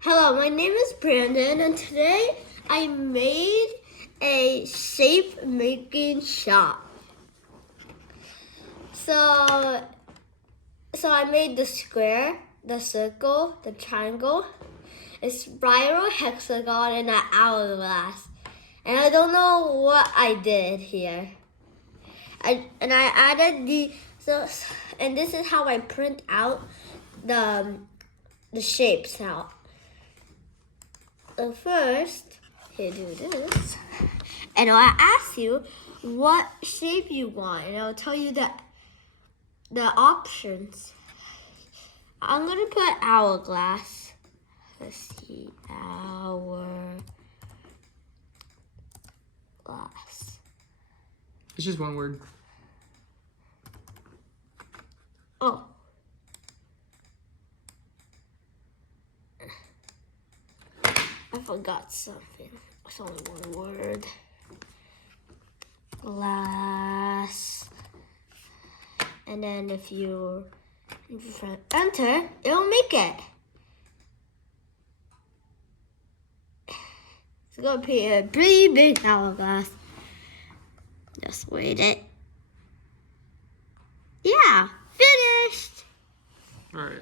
Hello, my name is Brandon, and today I made a shape making shop. So I made the square, the circle, the triangle, a spiral, hexagon, and an hourglass. And I don't know what I did here. I added and this is how I print out the shapes out. So first, here, do this, and I'll ask you what shape you want, and I'll tell you the options. I'm gonna put hourglass. Let's see, hourglass. It's just one word. Oh. I forgot something. It's only one word. Glass. And then if you enter, it'll make it. It's gonna be a pretty big hourglass. Just wait it. Yeah, finished. All right.